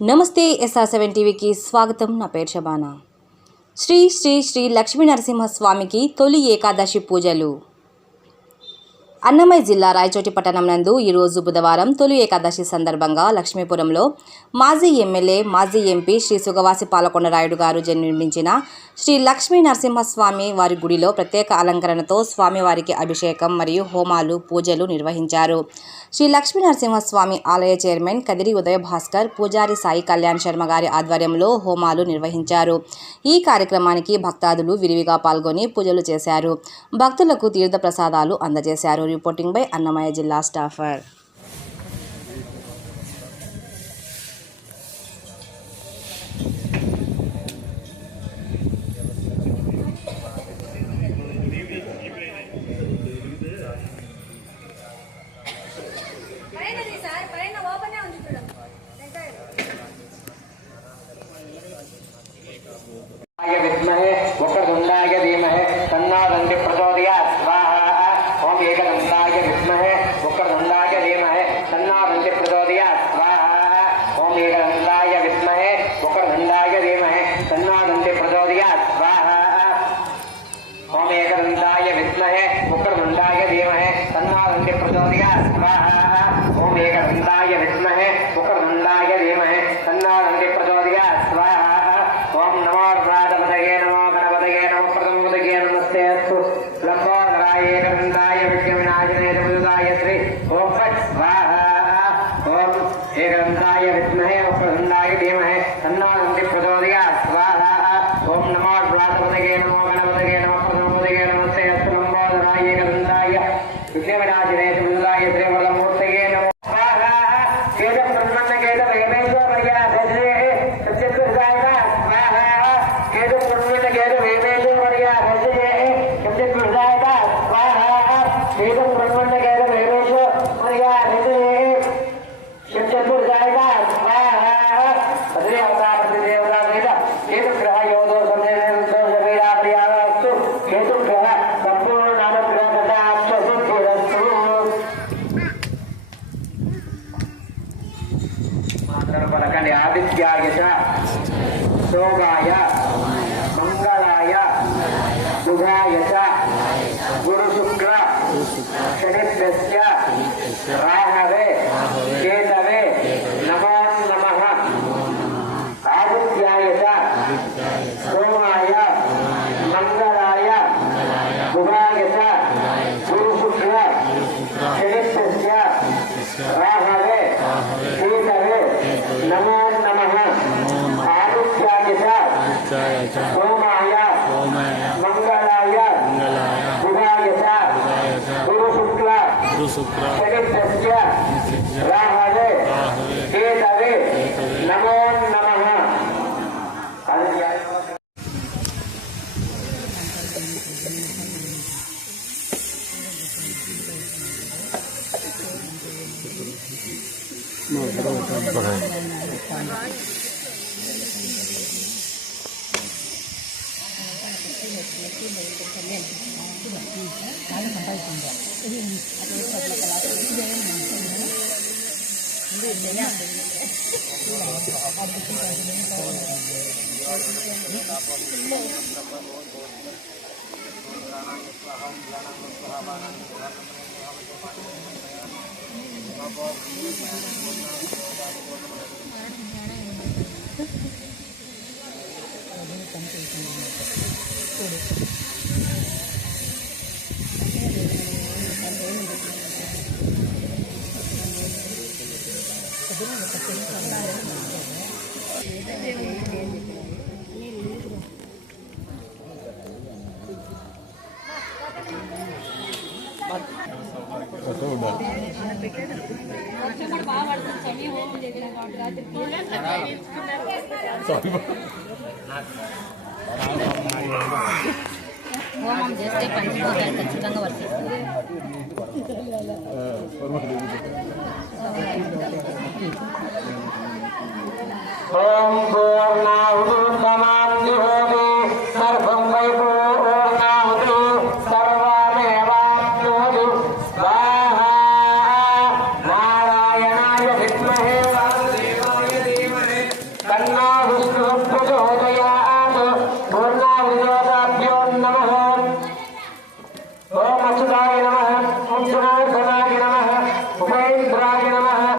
నమస్తే SR7 టీవీకి స్వాగతం. నా పేరు శబానా. శ్రీ శ్రీ శ్రీ లక్ష్మీ నరసింహస్వామికి తొలి ఏకాదశి పూజలు. అన్నమయ్య జిల్లా రాయచోటి పట్టణం నందు ఈరోజు బుధవారం తొలి ఏకాదశి సందర్భంగా లక్ష్మీపురంలో మాజీ ఎమ్మెల్యే మాజీ ఎంపీ శ్రీ సుగవాసి పాలకొండరాయుడు గారు నిర్మించిన శ్రీ లక్ష్మీ నరసింహస్వామి వారి గుడిలో ప్రత్యేక అలంకరణతో స్వామివారికి అభిషేకం మరియు హోమాలు పూజలు నిర్వహించారు. శ్రీ లక్ష్మీ నరసింహస్వామి ఆలయ చైర్మన్ కదిరి ఉదయ భాస్కర్, పూజారి సాయి కళ్యాణ్ శర్మ గారి ఆధ్వర్యంలో హోమాలు నిర్వహించారు. ఈ కార్యక్రమానికి భక్తాదులు విరివిగా పాల్గొని పూజలు చేశారు. భక్తులకు తీర్థ ప్రసాదాలు అందజేశారు. రిపోర్టింగ్ బై అన్నమయ్య జిల్లా స్టాఫర్. विद्महे वक्रतुण्डाय धीमहि तन्नो दन्तिः प्रचोदयात् स्वाहा। ओम एकदन्ताय विद्महे वक्रतुण्डाय धीमहि तन्नो दन्तिः प्रचोदयात् स्वाहा। ओम एकदन्ताय विद्महे वक्रतुण्डाय धीमहि तन्नो दन्तिः प्रचोदयात् स्वाहा। ओम एकदन्ताय विद्महे वक्रतुण्डाय धीमहि तन्नो दन्तिः प्रचोदयात् स्वाहा। ओम एकदन्ताय विद्महे वक्रतुण्डाय धीमहि तन्नो दन्तिः प्रचोदयात् स्वाहा। ओम नमो गणपतये नमो गणपतये नमो प्रथमपतये नमस्ते अस्तु लंबोदराय एकदन्ताय विघ्नविनाशने चतुर्दाय श्री ओम फट् स्वाहा। ओम एकदन्ताय विद्महे वक्रतुण्डाय धीमहि तन्नो दन्तिः प्रचोदयात् स्वाहा। ओम नमो गणपतये नमो गणपतये नमो प्रथमपतये नमस्ते अस्तु लंबोदराय एकदन्ताय विघ्नविनाशने चतुर्दाय श्री वरदमूर्तये नमो स्वाहा। केद ब्रह्मण्य केद वेमेश्वर मर्यादा आदित्याय शोभाय मंगलाय शुभाय गुरु शुक्र शनिभ्यस्य राहवे केतवे नमो नमः। आदित्याय सोमाय मंगलाय शुभाय गुरु शुक्र शनिभ्यस्य राहवे केतवे नमो नमः। आदित्याय सोमाय मंगलाय शुभाय गुरु शुक्ल शनिभ्यस्य राहवे केतवे नमो नमः। హోమం చేస్తే పంచిపోతాయి, ఖచ్చితంగా వర్తిస్తుంది. ఓం పూర్ణాహుతమాన్ జుహోతి సర్వం వై పూర్ణాహుతి సర్వమేవాప్నోతి స్వాహా। నారాయణాయ విద్మహే వాసుదేవాయ ధీమహి स्तोत्रं